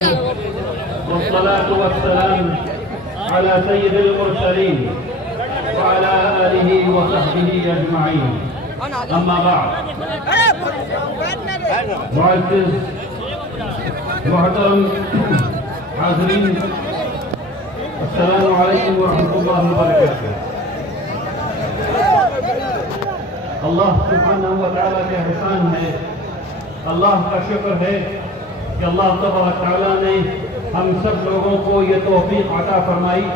والصلاة والسلام على سيد المرسلين وعلى آله وصحبه أجمعين. أما بعد، معزز محترم حاضرین، السلام علیکم ورحمۃ اللہ وبرکاتہ۔ اللہ سبحانہ و تعالیٰ کے احسان ہے، اللہ کا شکر ہے کہ اللہ تبارک تعالیٰ نے ہم سب لوگوں کو یہ توفیق عطا فرمائی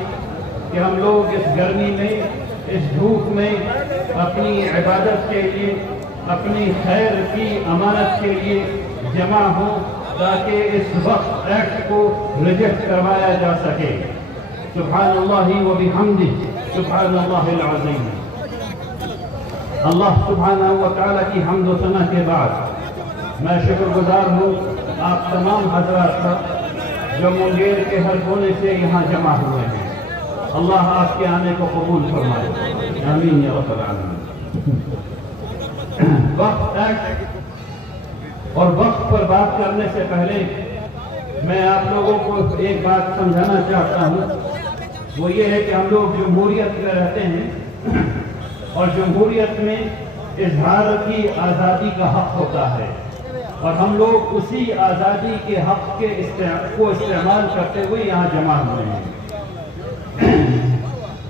کہ ہم لوگ اس گرمی میں، اس دھوپ میں اپنی عبادت کے لیے، اپنی خیر کی امانت کے لیے جمع ہوں تاکہ اس وقت ایکٹ کو ریجیکٹ کروایا جا سکے۔ سبحان اللہ و بحمدہ، سبحان اللہ العظیم۔ اللہ سبحانہ و تعالیٰ کی حمد و ثنا کے بعد میں شکر گزار ہوں آپ تمام حضرات کا جو منگیر کے ہر کونے سے یہاں جمع ہوئے ہیں۔ اللہ آپ کے آنے کو قبول فرمائے، آمین یا رب العالمین۔ وقت ایکٹ اور وقت پر بات کرنے سے پہلے میں آپ لوگوں کو ایک بات سمجھانا چاہتا ہوں، وہ یہ ہے کہ ہم لوگ جمہوریت میں رہتے ہیں اور جمہوریت میں اظہار کی آزادی کا حق ہوتا ہے، اور ہم لوگ اسی آزادی کے حق کو استعمال کرتے ہوئے یہاں جمع ہوئے ہیں۔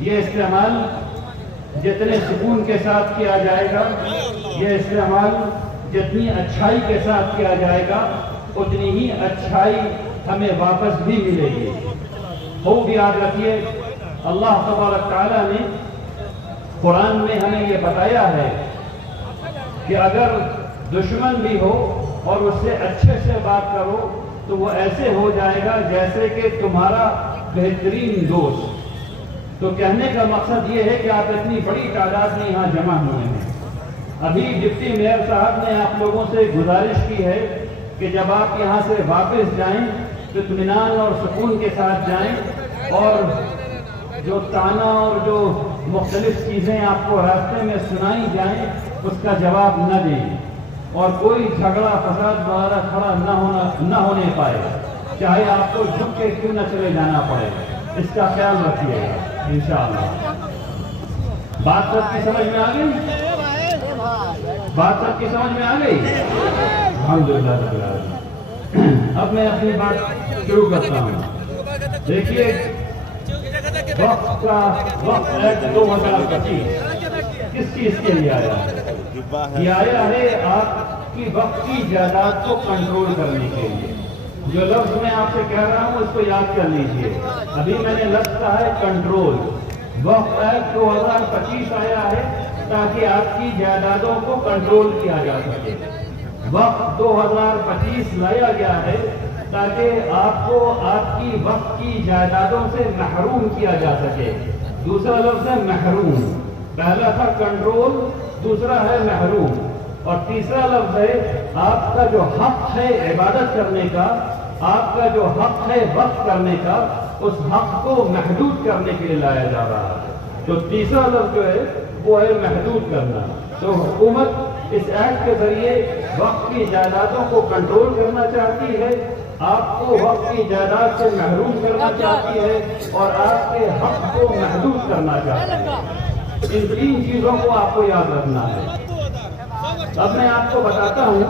یہ استعمال جتنے سکون کے ساتھ کیا جائے گا، یہ استعمال جتنی اچھائی کے ساتھ کیا جائے گا، اتنی ہی اچھائی ہمیں واپس بھی ملے گی۔ خوب یاد رکھیے، اللہ تبارک تعالیٰ نے قرآن میں ہمیں یہ بتایا ہے کہ اگر دشمن بھی ہو اور اس سے اچھے سے بات کرو تو وہ ایسے ہو جائے گا جیسے کہ تمہارا بہترین دوست۔ تو کہنے کا مقصد یہ ہے کہ آپ اتنی بڑی تعداد میں یہاں جمع ہوئے ہیں۔ ابھی ڈپٹی میئر صاحب نے آپ لوگوں سے گزارش کی ہے کہ جب آپ یہاں سے واپس جائیں تو اطمینان اور سکون کے ساتھ جائیں، اور جو تانا اور جو مختلف چیزیں آپ کو راستے میں سنائی جائیں اس کا جواب نہ دیں، اور کوئی جھگڑا فساد وغیرہ کھڑا نہ ہونے پائے، چاہے آپ کو جھک کے کیوں نہ چلے جانا پڑے۔ اس کا خیال رکھیے گا انشاءاللہ۔ بات سب کی سمجھ میں آ گئی؟ بات سب کی سمجھ میں آ گئی؟ الحمدللہ رب العالمین۔ اب میں اپنی بات شروع کرتا ہوں۔ دیکھیے، وقت ایکٹ 2025 کس چیز کے لیے آیا ہے؟ یہ آیا ہے آپ کی وقت کی جائیداد کو کنٹرول کرنے کے لیے۔ جو لفظ میں آپ سے کہہ رہا ہوں اس کو یاد کر لیجئے۔ ابھی میں نے لفظ کہا ہے کنٹرول۔ وقت ایکٹ 2025 آیا ہے تاکہ آپ کی جائیدادوں کو کنٹرول کیا جا سکے۔ وقت 2025 لایا گیا ہے تاکہ آپ کو آپ کی وقت کی جائیدادوں سے محروم کیا جا سکے۔ دوسرا لفظ ہے محروم۔ پہلا تھا کنٹرول، دوسرا ہے محروم، اور تیسرا لفظ ہے آپ کا جو حق ہے عبادت کرنے کا، آپ کا جو حق ہے وقت کرنے کا، اس حق کو محدود کرنے کے لیے لایا جا رہا ہے۔ تو تیسرا لفظ جو ہے وہ ہے محدود کرنا۔ تو حکومت اس ایکٹ کے ذریعے وقت کی جائیدادوں کو کنٹرول کرنا چاہتی ہے، آپ کو وقت کی جائیداد سے محروم کرنا چاہتی ہے، اور آپ کے حق کو محدود کرنا چاہتی ہے۔ ان تین چیزوں کو آپ کو یاد رکھنا ہے۔ اب میں آپ کو بتاتا ہوں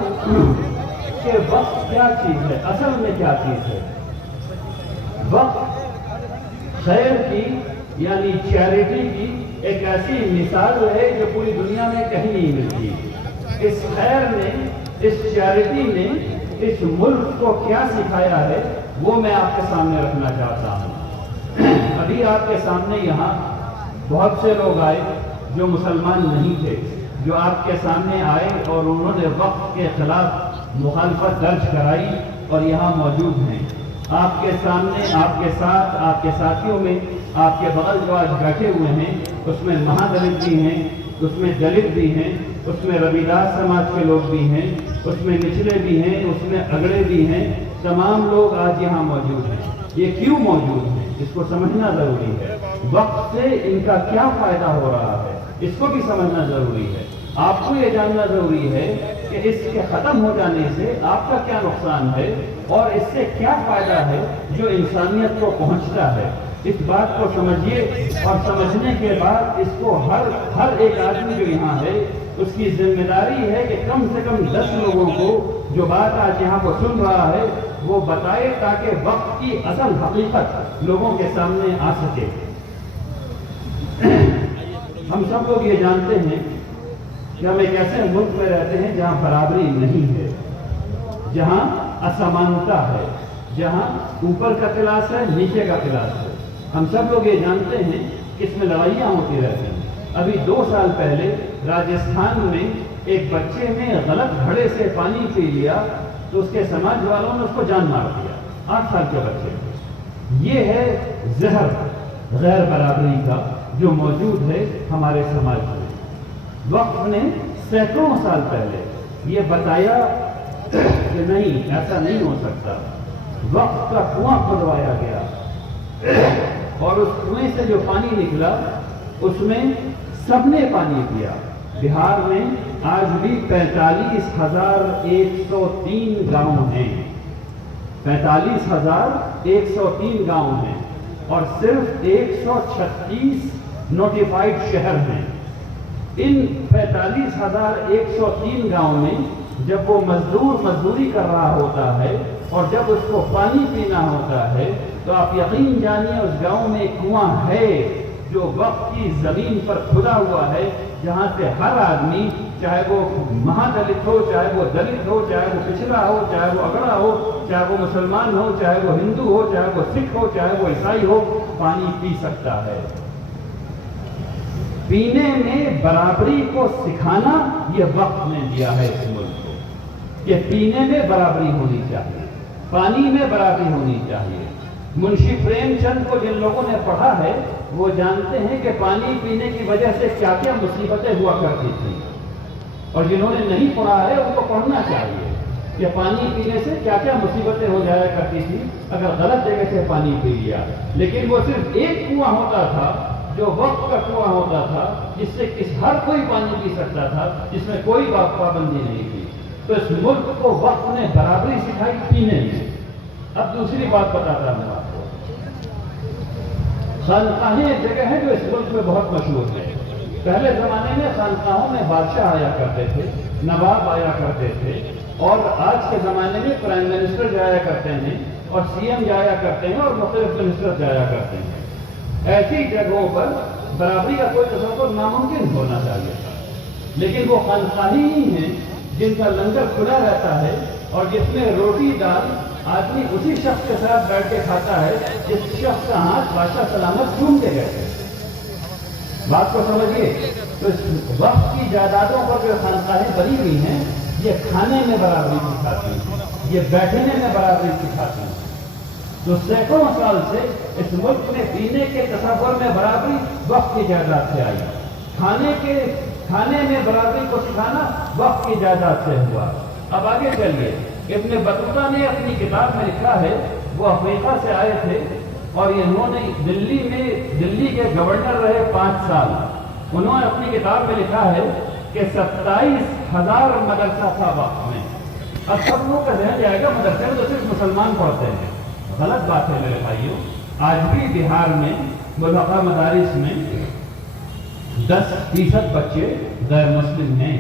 کہ وقت کیا چیز ہے، اصل میں کیا چیز ہے۔ وقت خیر کی یعنی چیریٹی کی ایک ایسی مثال ہے جو پوری دنیا میں کہیں نہیں ملتی۔ اس خیر نے، اس چیریٹی نے اس ملک کو کیا سکھایا ہے وہ میں آپ کے سامنے رکھنا چاہتا ہوں۔ ابھی آپ کے سامنے یہاں بہت سے لوگ آئے جو مسلمان نہیں تھے، جو آپ کے سامنے آئے اور انہوں نے وقت کے خلاف مخالفت درج کرائی اور یہاں موجود ہیں۔ آپ کے سامنے، آپ کے ساتھ، آپ کے ساتھیوں میں، آپ کے بغل جو آج بیٹھے ہوئے ہیں اس میں مہادلت بھی ہیں، اس میں دلت بھی ہیں، اس میں ربیداس سماج کے لوگ بھی ہیں، اس میں نچلے بھی ہیں، اس میں اگڑے بھی ہیں۔ تمام لوگ آج یہاں موجود ہیں۔ یہ کیوں موجود ہیں اس کو سمجھنا ضروری ہے۔ وقت سے ان کا کیا فائدہ ہو رہا ہے اس کو بھی سمجھنا ضروری ہے۔ آپ کو یہ جاننا ضروری ہے کہ کہ اس کے ختم ہو جانے سے آپ کا کیا نقصان ہے اور اس سے کیا فائدہ ہے جو انسانیت کو پہنچتا ہے۔ اس بات کو سمجھیے اور سمجھنے کے بعد اس کو ہر ایک آدمی جو یہاں ہے اس کی ذمہ داری ہے کہ کم سے کم 10 لوگوں کو جو بات آج یہاں کو سن رہا ہے وہ بتائے تاکہ وقت کی اصل حقیقت لوگوں کے سامنے آ سکے۔ ہم سب لوگ یہ جانتے ہیں کہ ہم ایک ایسے ملک میں رہتے ہیں جہاں برابری نہیں ہے، جہاں اسمانتا ہے، جہاں اوپر کا کلاس ہے نیچے کا کلاس ہے۔ ہم سب لوگ یہ جانتے ہیں کہ اس میں لڑائیاں ہوتی رہتی ہیں۔ ابھی 2 سال پہلے راجستھان میں ایک بچے نے غلط گھڑے سے پانی پی لیا تو اس کے سماج والوں نے اس کو جان مار دیا، 8 سال کے بچے۔ یہ ہے زہر غیر برابری کا جو موجود ہے ہمارے سماج میں۔ وقت نے سینکڑوں سال پہلے یہ بتایا کہ نہیں، ایسا نہیں ہو سکتا۔ وقت کا کنواں کھدوایا گیا اور اس کنویں سے جو پانی نکلا اس میں سب نے پانی پیا۔ بہار میں آج بھی 45,103 گاؤں ہیں، 45,103 گاؤں ہیں اور صرف 136 نوٹیفائڈ شہر ہیں۔ ان 45,103 گاؤں میں جب وہ مزدور مزدوری کر رہا ہوتا ہے اور جب اس کو پانی پینا ہوتا ہے تو آپ یقین جانیے اس گاؤں میں ایک کنواں ہے جو وقت کی زمین پر کھدا ہوا ہے، جہاں سے ہر آدمی، چاہے وہ مہادلت ہو، چاہے وہ دلت ہو، چاہے وہ پچھڑا ہو، چاہے وہ اگڑا ہو، چاہے وہ مسلمان ہو، چاہے وہ ہندو ہو، چاہے وہ سکھ ہو، چاہے وہ عیسائی ہو، پانی پی سکتا ہے۔ پینے میں برابری کو سکھانا یہ وقت نے دیا ہے اس ملک کو کہ پینے میں برابری ہونی چاہیے، پانی میں برابری ہونی چاہیے۔ منشی پریم چند کو جن لوگوں نے پڑھا ہے وہ جانتے ہیں کہ پانی پینے کی وجہ سے کیا کیا مصیبتیں ہوا کرتی تھیں، اور جنہوں نے نہیں پڑھا ہے ان کو پڑھنا چاہیے کہ پانی پینے سے کیا کیا مصیبتیں ہو جایا کرتی تھی اگر غلط جگہ سے پانی پی لیا۔ لیکن وہ صرف ایک کنواں ہوتا تھا جو وقت کا کنواں ہوتا تھا، جس سے ہر کوئی پانی پی سکتا تھا، جس میں کوئی پابندی نہیں تھی۔ تو اس ملک کو وقت نے برابری سکھائی پینے میں۔ اب دوسری بات بتاتا ہوں آپ کو، خانقاہیں ایک جگہ ہے جو اس ملک میں بہت مشہور ہے۔ پہلے زمانے میں خانقاہوں میں بادشاہ آیا کرتے تھے، نواب آیا کرتے تھے، اور آج کے زمانے میں پرائم منسٹر جایا کرتے ہیں اور CM جایا کرتے ہیں اور مختلف منسٹر جایا کرتے ہیں۔ ایسی جگہوں پر برابری کا کوئی تصور ناممکن ہونا چاہیے تھا، لیکن وہ خانقاہیں ہی ہیں جن کا لنگر کھلا رہتا ہے اور جس میں روٹی دال آدمی اسی شخص کے ساتھ بیٹھ کے کھاتا ہے جس شخص کا ہاتھ بادشاہ سلامت چوم کے گئے تھے۔ بات کو سمجھیے، تو اس وقت کی جائیدادوں پر جو خانقاہیں بنی ہوئی ہیں یہ کھانے میں برابری سکھاتی ہیں، یہ بیٹھنے میں برابری سکھاتی ہیں۔ تو سینکڑوں سال سے اس ملک میں پینے کے تصور میں برابری وقت کی جائیداد سے آئی، کھانے میں برابری کو سکھانا وقت کی جائیداد سے ہوا۔ اب آگے چلیے، ابن بطوطہ نے اپنی کتاب میں لکھا ہے، وہ افریقہ سے آئے تھے اور انہوں نے دلی کے گورنر رہے 5 سال۔ انہوں نے اپنی کتاب میں لکھا ہے کہ 27,000 مدرسہ تھا وقت میں۔ اب سب لوگ کا ذہن جائے گا مدرسے میں تو صرف مسلمان پڑھتے ہیں، غلط بات ہے میرے بھائیوں۔ آج بھی بہار میں ملحقہ مدارس میں 10% بچے غیر مسلم ہیں،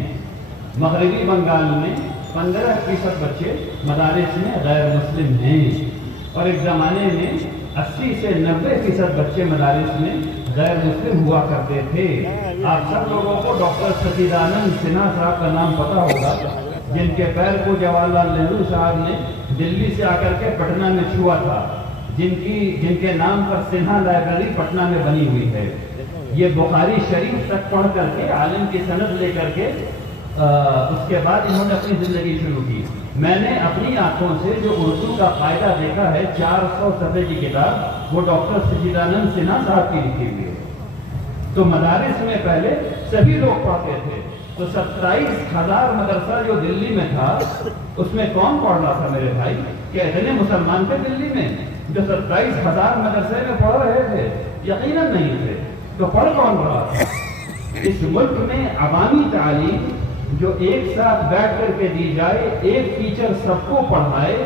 مغربی بنگال میں 15% بچے مدارس میں غیر مسلم ہیں، اور ایک زمانے میں 80 سے 90% بچے مدارس میں غیر مسلم ہوا کرتے تھے۔ آپ سب لوگوں کو ڈاکٹر سچیدانند سنہا صاحب کا نام پتا ہوگا، جن کے پیر کو جواہر لال نہرو صاحب نے دلی سے آ کر کے پٹنہ میں چھوا تھا، جن کے نام پر سنہا لائبریری پٹنہ میں بنی ہوئی ہے۔ یہ بخاری شریف تک پڑھ کر کے عالم کی سند لے کر کے اس کے بعد انہوں نے اپنی زندگی شروع کی۔ میں نے اپنی آنکھوں سے جو اردو کا قاعدہ دیکھا ہے 400 صفحے کی کتاب، وہ ڈاکٹر سچیدانند سنہا صاحب کی لکھی ہوئی ہے۔ تو مدارس میں پہلے سبھی لوگ پڑھتے تھے، تو 27,000 مدرسہ جو دلی میں تھا اس میں کون پڑھ رہا تھا میرے بھائی؟ کہ اتنے مسلمان تھے دلی میں جو 27,000 مدرسے میں پڑھ رہے تھے؟ یقیناً نہیں تھے۔ تو پڑھ کون رہا تھا؟ اس ملک میں عوامی تعلیم جو ایک ساتھ بیٹھ کر کے دی جائے، ایک ٹیچر سب کو پڑھائے،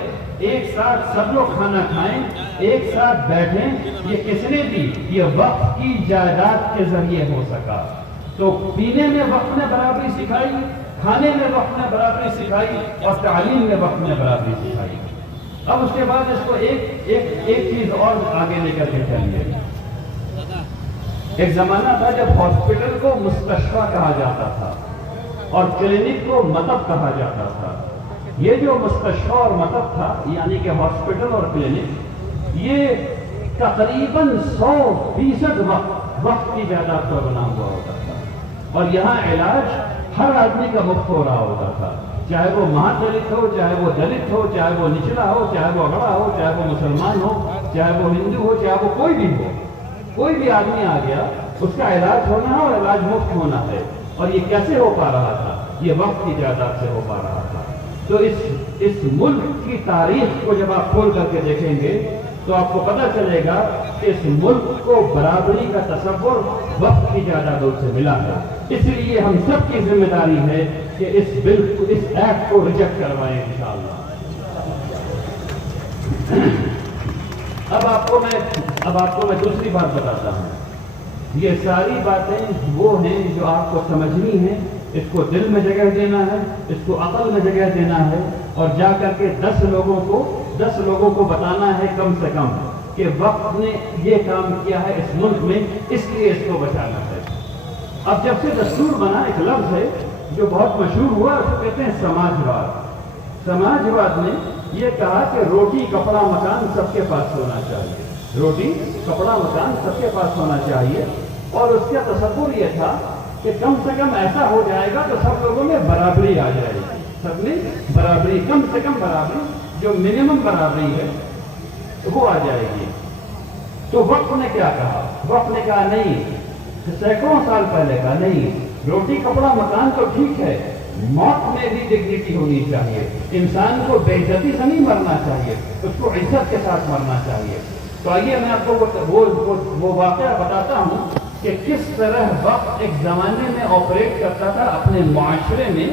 ایک ساتھ سب لوگ کھانا کھائیں، ایک ساتھ بیٹھیں، یہ کس نے دی؟ یہ وقت کی جائیداد کے ذریعے ہو سکا۔ تو پینے میں وقت نے برابری سکھائی، کھانے میں وقت نے برابری سکھائی، اور تعلیم میں وقت نے برابری سکھائی۔ اب اس کے بعد اس کو ایک چیز اور آگے لے کر کے چلیے۔ ایک زمانہ تھا جب ہاسپٹل کو مستشفیٰ کہا جاتا تھا اور کلینک کو مطب کہا جاتا تھا۔ یہ جو مستشفیٰ اور مطب تھا، یعنی کہ ہاسپٹل اور کلینک، یہ تقریباً 100% وقت کی جائیداد پر بنا ہوا ہوتا تھا، اور یہاں علاج ہر آدمی کا مفت ہو رہا ہوتا تھا، چاہے وہ مہادلت ہو، چاہے وہ دلت ہو، چاہے وہ نچلا ہو، چاہے وہ اگڑا ہو، چاہے وہ مسلمان ہو، چاہے وہ ہندو ہو، چاہے وہ کوئی بھی ہو، کوئی بھی آدمی آ گیا، اس کا علاج ہونا ہے اور علاج مفت ہونا ہے۔ اور یہ کیسے ہو پا رہا تھا؟ یہ وقت کی جائیداد سے ہو پا رہا تھا۔ تو اس ملک کی تاریخ کو جب آپ کھول کر کے دیکھیں گے تو آپ کو پتہ چلے گا کہ اس ملک کو برابری کا تصور وقت کی جائیدادوں سے ملا ہے۔ اس لیے ہم سب کی ذمہ داری ہے کہ اس ایکٹ کو ریجیکٹ کروائیں انشاءاللہ۔ اب آپ کو میں دوسری بات بتاتا ہوں۔ یہ ساری باتیں وہ ہیں جو آپ کو سمجھنی ہیں، اس کو دل میں جگہ دینا ہے، اس کو عقل میں جگہ دینا ہے، اور جا کر کے 10 لوگوں کو بتانا ہے کم سے کم کہ وقت نے یہ کام کیا ہے اس ملک میں، اس لیے اس کو بچانا ہے۔ اب جب سے دستور بنا، ایک لفظ ہے جو بہت مشہور ہوا، اس کو کہتے ہیں سماجواد۔ سماجواد نے یہ کہا کہ روٹی کپڑا مکان سب کے پاس ہونا چاہیے، روٹی کپڑا مکان سب کے پاس ہونا چاہیے، اور اس کا تصور یہ تھا کہ کم سے کم ایسا ہو جائے گا تو سب لوگوں میں برابری آ جائے گی، سب میں برابری، کم سے کم برابری، جو منیمم برابری ہے وہ آ جائے گی۔ تو وقت نے کیا کہا؟ وقت نے کہا نہیں، سینکڑوں سال پہلے کا نہیں، روٹی کپڑا مکان تو ٹھیک ہے، موت میں بھی ڈگنیٹی ہونی چاہیے، انسان کو بے عزتی سے نہیں مرنا چاہیے، اس کو عزت کے ساتھ مرنا چاہیے۔ تو آئیے میں آپ کو وہ واقعہ بتاتا ہوں کہ کس طرح وقت ایک زمانے میں آپریٹ کرتا تھا اپنے معاشرے میں۔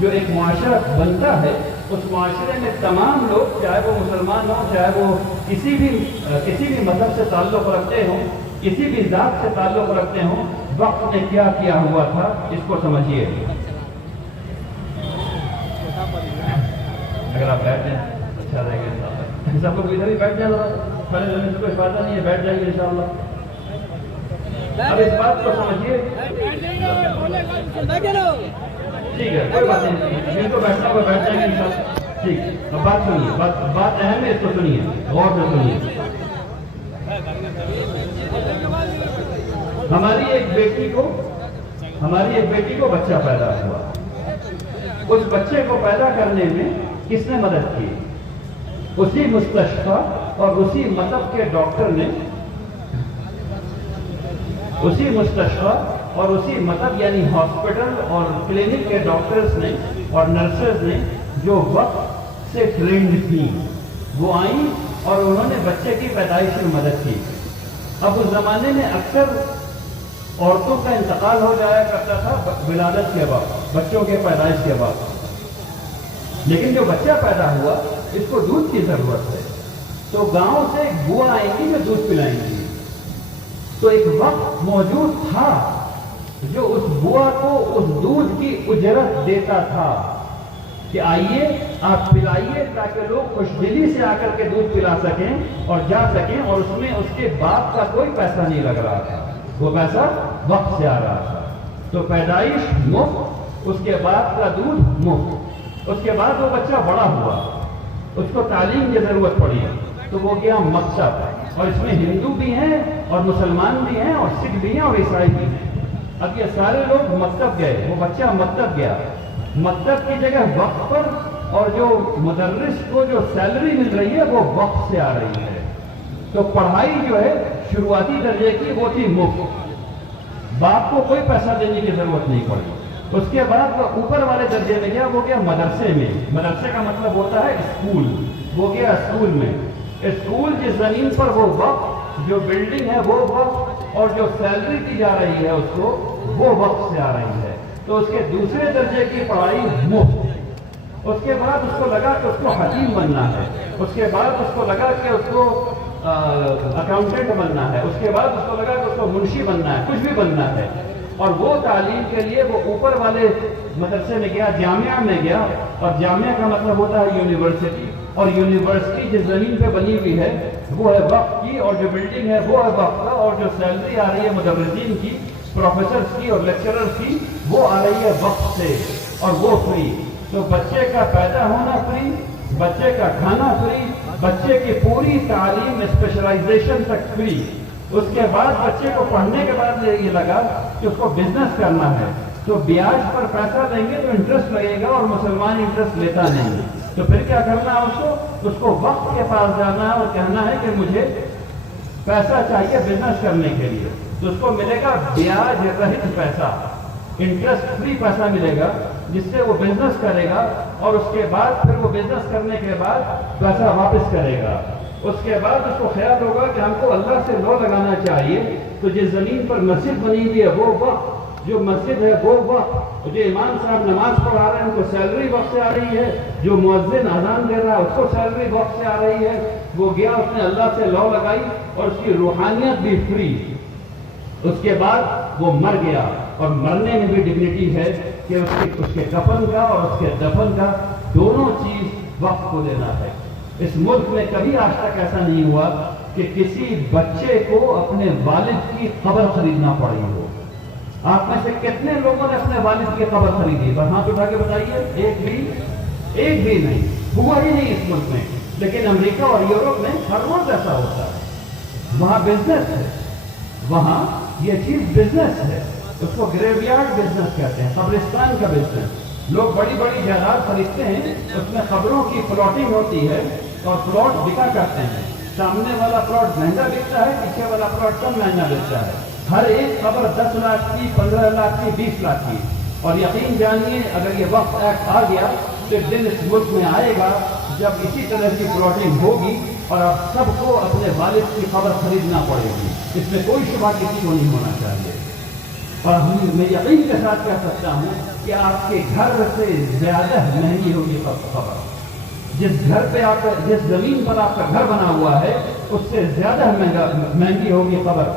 جو ایک معاشرہ بنتا ہے، اس معاشرے میں تمام لوگ، چاہے وہ مسلمان ہوں، چاہے وہ کسی بھی مذہب سے تعلق رکھتے ہوں، کسی بھی ذات سے تعلق رکھتے ہوں، وقت نے کیا کیا ہوا تھا، اس کو سمجھیے۔ اگر آپ بیٹھ جائیں اچھا رہے گا، سب لوگ ادھر ہی بیٹھ جائیں، کھڑے رہنے سے کوئی فائدہ نہیں ہے، بیٹھ جائیں گے انشاءاللہ۔ اب اس بات کو سمجھیے، ٹھیک ہے، کوئی بات نہیں، جن کو بیٹھنا ہوگا بیٹھ جائیں گے انشاءاللہ۔ ٹھیک، اب بات سنیے، بات اہم ہے، اس کو سنیے، غور سے سنیے۔ ہماری ایک بیٹی کو بچہ پیدا ہوا، اس بچے کو پیدا کرنے میں کس نے مدد کی؟ اسی مستشفیٰ اور اسی مطب کے ڈاکٹر نے، اسی مستشفیٰ اور اسی مطب یعنی ہاسپٹل اور کلینک کے ڈاکٹرز نے اور نرسز نے جو وقت سے ٹرینڈ تھی، وہ آئیں اور انہوں نے بچے کی پیدائش میں مدد کی۔ اب اس زمانے میں اکثر عورتوں کا انتقال ہو جایا کرتا تھا ولادت کے بعد، بچوں کے پیدائش کے بعد، لیکن جو بچہ پیدا ہوا اس کو دودھ کی ضرورت ہے، تو گاؤں سے ایک بوا آئیں گی جو دودھ پلائیں گی۔ تو ایک وقت موجود تھا جو اس بوا کو اس دودھ کی اجرت دیتا تھا کہ آئیے آپ پلائیے، تاکہ لوگ خوش دلی سے آ کر کے دودھ پلا سکیں اور جا سکیں، اور اس میں اس کے باپ کا کوئی پیسہ نہیں لگ رہا تھا، وہ پیسہ وقت سے آ رہا تھا۔ تو پیدائش مفت، اس کے بعد کا دودھ مفت، اس کے بعد وہ بچہ بڑا ہوا، اس کو تعلیم کی ضرورت پڑی تو وہ گیا مکتب، اور اس میں ہندو بھی ہیں اور مسلمان بھی ہیں اور سکھ بھی ہیں اور عیسائی بھی ہیں۔ اب یہ سارے لوگ مکتب گئے، وہ بچہ مکتب گیا، مکتب کی جگہ وقت پر، اور جو مدرس کو جو سیلری مل رہی ہے وہ وقت سے آ رہی ہے۔ تو پڑھائی جو ہے شروعاتی درجے کی وہ تھی مفت، باپ کو کوئی پیسہ دینے کی ضرورت نہیں پڑی۔ اس کے بعد وہ اوپر والے درجے میں گیا، وہ گیا مدرسے میں، مدرسے کا مطلب ہوتا ہے اسکول، وہ گیا اسکول میں۔ اسکول جس زمین پر وہ وقت، جو بلڈنگ ہے وہ وقت، اور جو سیلری دی جا رہی ہے اس کو وہ وقت سے آ رہی ہے۔ تو اس کے دوسرے درجے کی پڑھائی مفت. اس کے بعد اس کو لگا کہ اس کو حکیم بننا ہے, اس کے بعد اس کو لگا کہ اس کو اکاؤنٹنٹ بننا ہے, اس کے بعد اس کو لگا کہ اس کو منشی بننا ہے, کچھ بھی بننا ہے, اور وہ تعلیم کے لیے وہ اوپر والے مدرسے میں گیا, جامعہ میں گیا, اور جامعہ کا مطلب ہوتا ہے یونیورسٹی, اور یونیورسٹی جس زمین پہ بنی ہوئی ہے وہ ہے وقف کی, اور جو بلڈنگ ہے وہ ہے وقف کا, اور جو سیلری آ رہی ہے مدرسین کی, پروفیسرز کی اور لیکچررز کی, وہ آ رہی ہے وقف سے, اور وہ فری. تو بچے کا پیدا ہونا فری, بچے کا کھانا فری, بچے کی پوری تعلیم اسپیشلائزیشن تک فری. اس کے بعد بچے کو پڑھنے کے بعد یہ لگا کہ اس کو بزنس کرنا ہے, تو بیاج پر پیسہ دیں گے تو انٹرسٹ لگے گا, اور مسلمان انٹرسٹ لیتا نہیں, تو پھر کیا کرنا ہے اس کو وقت کے پاس جانا ہے اور کہنا ہے کہ مجھے پیسہ چاہیے بزنس کرنے کے لیے. تو اس کو ملے گا بیاج رہت پیسہ, انٹرسٹ فری پیسہ ملے گا, جس سے وہ بزنس کرے گا, اور اس کے بعد پھر وہ بزنس کرنے کے بعد پیسہ واپس کرے گا. اس کے بعد اس کو خیال ہوگا کہ ہم کو اللہ سے لو لگانا چاہیے, تو جس زمین پر مسجد بنی ہوئی ہے وہ وقت, جو مسجد ہے وہ وقت, جو امام صاحب نماز پڑھا رہے ہیں ان کو سیلری وقت سے آ رہی ہے, جو مؤذن اذان دے رہا ہے اس کو سیلری وقت سے آ رہی ہے. وہ گیا, اس نے اللہ سے لو لگائی, اور اس کی روحانیت بھی فری. اس کے بعد وہ مر گیا, اور مرنے میں بھی ڈگنیٹی ہے کہ اس کے کفن کا اور اس کے دفن کا دونوں چیز وقت کو دینا ہے. اس ملک میں کبھی آج تک ایسا نہیں ہوا کہ کسی بچے کو اپنے والد کی قبر خریدنا پڑی ہو. آپ میں سے کتنے لوگوں نے اپنے والد کی قبر خریدی؟ بس ہاتھ اٹھا کے بتائیے. ایک بھی نہیں, ہوا ہی نہیں اس ملک میں. لیکن امریکہ اور یورپ میں ہر روز ایسا ہوتا ہے. وہاں بزنس ہے, وہاں یہ چیز بزنس ہے, اس کو گریو یارڈ بزنس کہتے ہیں, قبرستان کا بزنس. لوگ بڑی بڑی جائیداد خریدتے ہیں, اس میں قبروں کی پلاٹنگ ہوتی ہے, اور پلاٹ بکا کرتے ہیں. سامنے والا پلاٹ مہنگا بکتا ہے, پیچھے والا پلاٹ کم مہنگا بکتا ہے. ہر ایک قبر 10 لاکھ کی, 15 لاکھ کی, 20 لاکھ کی. اور یقین جانیے اگر یہ وقت ایکٹ آ گیا تو ایک دن اس ملک میں آئے گا جب اسی طرح کی پلاٹنگ ہوگی, اور آپ سب کو اپنے والد کی قبر خریدنا پڑے گی. اس میں کوئی شبہ کسی کو نہیں ہونا چاہیے. اور میں یقین کے ساتھ کہہ سکتا ہوں کہ آپ کے گھر سے زیادہ مہنگی ہوگی قبر. جس زمین پر آپ کا گھر بنا ہوا ہے اس سے زیادہ مہنگی ہوگی قبر,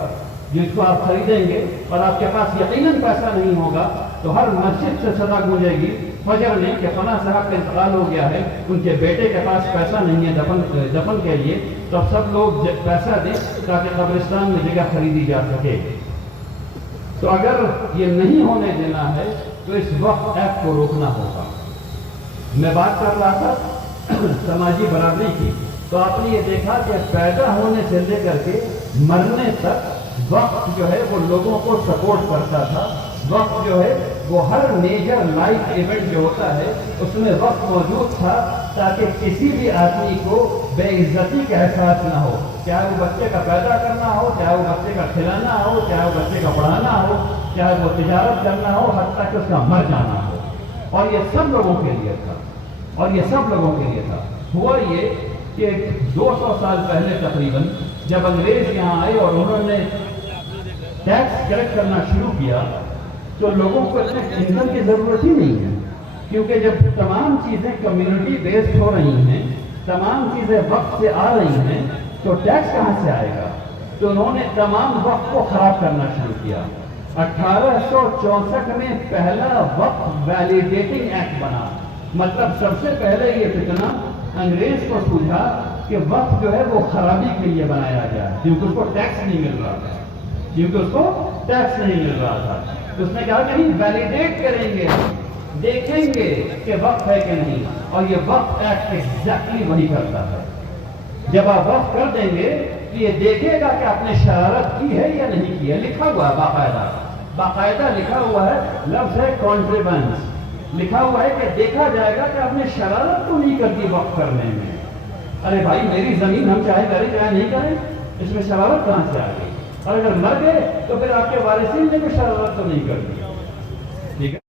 جس کو آپ خریدیں گے. اور آپ کے پاس یقیناً پیسہ نہیں ہوگا تو ہر مسجد سے صدا گونجے گی فجر نہیں کہ فلاں صاحب کا انتقال ہو گیا ہے, ان کے بیٹے کے پاس پیسہ نہیں ہے دفن کے لیے, تو اب سب لوگ پیسہ دیں تاکہ قبرستان میں جگہ خریدی جا سکے. تو اگر یہ نہیں ہونے دینا ہے تو اس وقت ایپ کو روکنا ہوگا. میں بات کر رہا تھا سماجی برابری کی, تو آپ نے یہ دیکھا کہ پیدا ہونے سے لے کر کے مرنے تک وقت جو ہے وہ لوگوں کو سپورٹ کرتا تھا. وقت جو ہے وہ ہر میجر لائف ایونٹ جو ہوتا ہے اس میں وقت موجود تھا, تاکہ کسی بھی آدمی کو بے عزتی کا احساس نہ ہو, چاہے وہ بچے کا پیدا کرنا ہو, چاہے وہ بچے کا کھلانا ہو, چاہے وہ بچے کا پڑھانا ہو, چاہے وہ تجارت کرنا ہو, حتیٰ کہ اس کا مر جانا ہو. اور یہ سب لوگوں کے لیے تھا, اور یہ سب لوگوں کے لیے تھا. ہوا یہ کہ 200 سال پہلے تقریباً جب انگریز یہاں آئے اور انہوں نے ٹیکس کلیکٹ کرنا شروع کیا تو لوگوں کو اتنے انکم کی ضرورت ہی نہیں ہے, کیونکہ جب تمام چیزیں کمیونٹی بیسڈ ہو رہی ہیں, تمام چیزیں وقت سے آ رہی ہیں, تو ٹیکس کہاں سے آئے گا؟ تو انہوں نے تمام وقت کو خراب کرنا شروع کیا. 1864 میں پہلا وقت ویلیڈیٹنگ ایکٹ بنا. مطلب سب سے پہلے یہ فتنہ انگریز کو سوجھا کہ وقت جو ہے وہ خرابی کے لیے بنایا گیا, کیونکہ اس کو ٹیکس نہیں مل رہا تھا. اس نے کہا کہ نہیں, ویلیڈیٹ کریں گے, دیکھیں گے کہ وقت ہے کہ نہیں. اور یہ وقت ایکٹ ایگزیکٹلی وہی کرتا ہے. جب آپ وقت کر دیں گے تو یہ دیکھے گا کہ آپ نے شرارت کی ہے یا نہیں کی ہے. لکھا ہوا ہے باقاعدہ لکھا ہوا ہے, لفظ ہے کانٹریبنس, لکھا ہوا ہے کہ دیکھا جائے گا کہ آپ نے شرارت تو نہیں کر دی وقت کرنے میں. ارے بھائی میری زمین ہم چاہے کریں چاہے نہیں کریں, اس میں شرارت کہاں سے آ گئی؟ اور اگر مر گئے تو پھر آپ کے وارثین نے بھی شرارت تو نہیں کر دی. ٹھیک ہے.